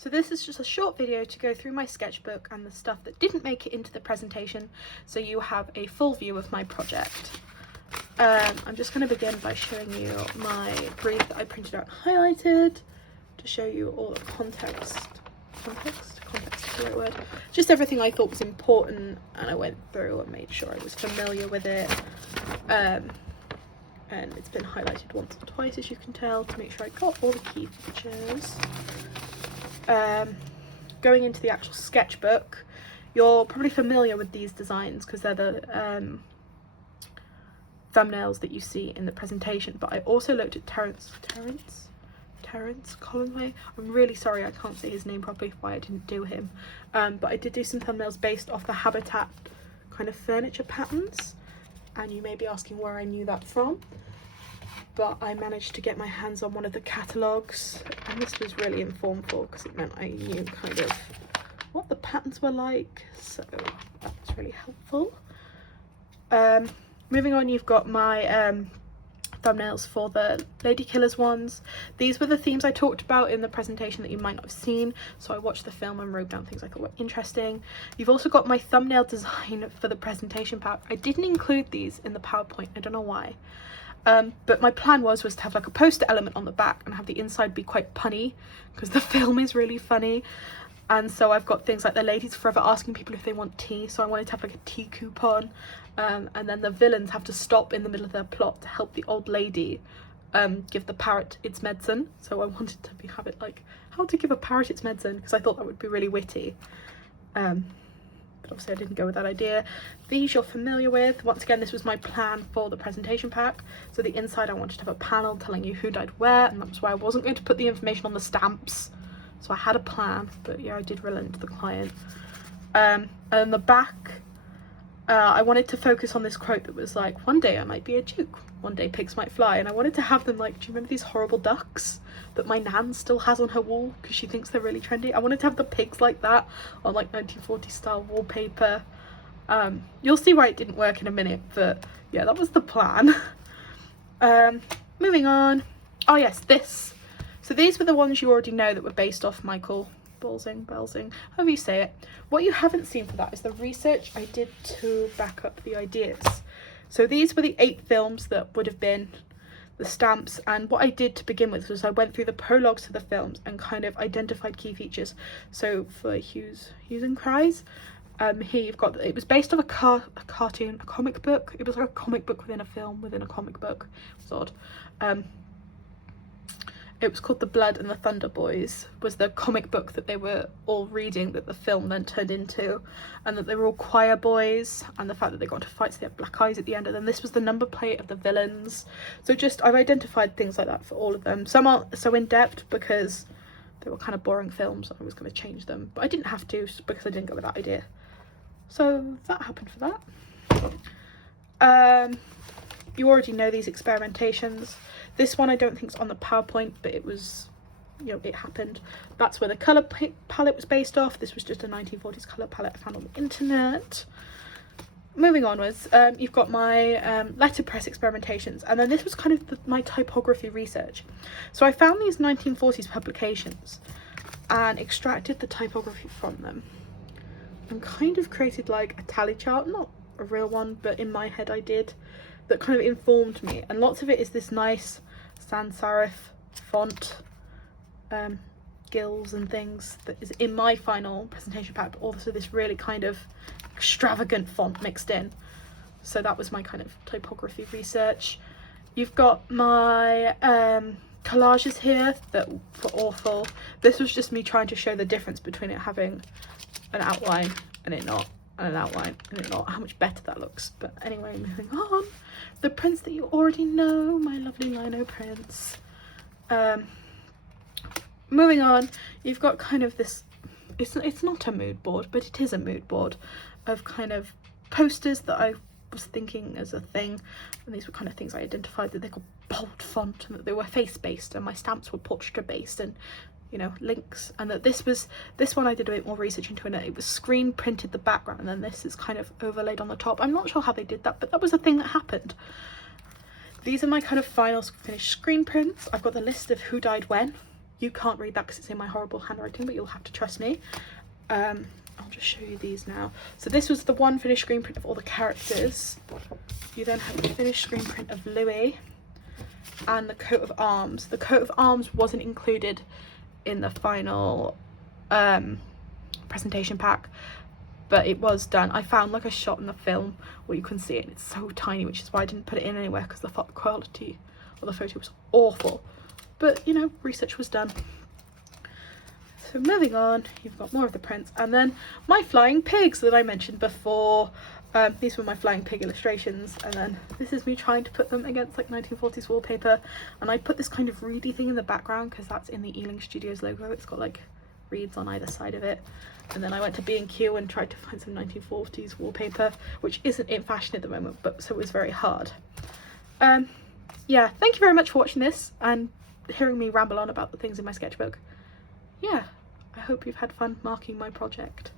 So this is just a short video to go through my sketchbook and the stuff that didn't make it into the presentation, so you have a full view of my project. I'm just going to begin by showing you my brief that I printed out and highlighted to show you all the context is the right word, just everything I thought was important, and I went through and made sure I was familiar with it, and it's been highlighted once or twice, as you can tell, to make sure I got all the key features. Going into the actual sketchbook, you're probably familiar with these designs because they're the thumbnails that you see in the presentation, but I also looked at Terence Conway. I'm really sorry I can't say his name properly, why I didn't do him, but I did do some thumbnails based off the Habitat kind of furniture patterns, and you may be asking where I knew that from, but I managed to get my hands on one of the catalogues, and this was really informative because it meant I knew kind of what the patterns were like, so that was really helpful. Moving on, you've got my thumbnails for the Lady Killers ones. These were the themes I talked about in the presentation that you might not have seen, so I watched the film and wrote down things I thought were interesting. You've also got my thumbnail design for the presentation pack. I didn't include these in the PowerPoint, I don't know why, but my plan was to have like a poster element on the back and have the inside be quite punny because the film is really funny. And so I've got things like the ladies forever asking people if they want tea, so I wanted to have like a tea coupon, and then the villains have to stop in the middle of their plot to help the old lady give the parrot its medicine. So I wanted to have it like how to give a parrot its medicine, because I thought that would be really witty, but obviously I didn't go with that idea. These you're familiar with. Once again, this was my plan for the presentation pack. So the inside I wanted to have a panel telling you who died where, and that's why I wasn't going to put the information on the stamps. So I had a plan, but yeah, I did relent to the client. And the back, I wanted to focus on this quote that was like, one day I might be a duke, one day pigs might fly. And I wanted to have them like, do you remember these horrible ducks that my nan still has on her wall because she thinks they're really trendy? I wanted to have the pigs like that on like 1940s style wallpaper. You'll see why it didn't work in a minute, but yeah, that was the plan. Moving on. Oh yes, this. So these were the ones you already know that were based off Michael Belsing, however you say it. What you haven't seen for that is the research I did to back up the ideas. So these were the 8 films that would have been the stamps, and what I did to begin with was I went through the prologues to the films and kind of identified key features. So for Hues and Cries, here you've got, it was based on a comic book. It was like a comic book within a film within a comic book. It was odd. It was called The Blood and the Thunder Boys, was the comic book that they were all reading that the film then turned into, and that they were all choir boys, and the fact that they got into fights, they had black eyes at the end, and then this was the number plate of the villains. So just, I've identified things like that for all of them. Some aren't so in-depth because they were kind of boring films. I was going to change them, but I didn't have to because I didn't go with that idea. So that happened for that. You already know these experimentations. This one I don't think is on the PowerPoint, but it was, you know, it happened. That's where the colour palette was based off. This was just a 1940s colour palette I found on the internet. Moving onwards, you've got my letterpress experimentations, and then this was kind of my typography research. So I found these 1940s publications and extracted the typography from them and kind of created like a tally chart, not a real one, but in my head I did, that kind of informed me. And lots of it is this nice sans serif font, gills and things that is in my final presentation pack, but also this really kind of extravagant font mixed in. So that was my kind of typography research. You've got my collages here that were awful. This was just me trying to show the difference between it having an outline and it not, and an outline and it not, how much better that looks. But anyway, moving on. The prints that you already know, my lovely lino prints. Moving on, you've got kind of this, it's not a mood board, but it is a mood board of kind of posters that I was thinking as a thing, and these were kind of things I identified that they got bold font and that they were face-based, and my stamps were portrait-based, and you know, links, and that this one I did a bit more research into, and it was screen printed the background and then this is kind of overlaid on the top. I'm not sure how they did that, but that was a thing that happened. These are my kind of final finished screen prints. I've got the list of who died when, You can't read that because it's in my horrible handwriting, but you'll have to trust me. I'll just show you these now. So this was the one finished screen print of all the characters. You then have a finished screen print of Louis and the coat of arms. The coat of arms wasn't included in the final presentation pack, but it was done. I found like a shot in the film where you can see it, and it's so tiny, which is why I didn't put it in anywhere, because the quality of the photo was awful. But you know, research was done. So moving on, you've got more of the prints, and then my flying pigs that I mentioned before. These were my flying pig illustrations, and then this is me trying to put them against like 1940s wallpaper, and I put this kind of reedy thing in the background because that's in the Ealing Studios logo. It's got like reeds on either side of it. And then I went to B&Q and tried to find some 1940s wallpaper, which isn't in fashion at the moment, but so it was very hard. Yeah, thank you very much for watching this and hearing me ramble on about the things in my sketchbook. Yeah, I hope you've had fun marking my project.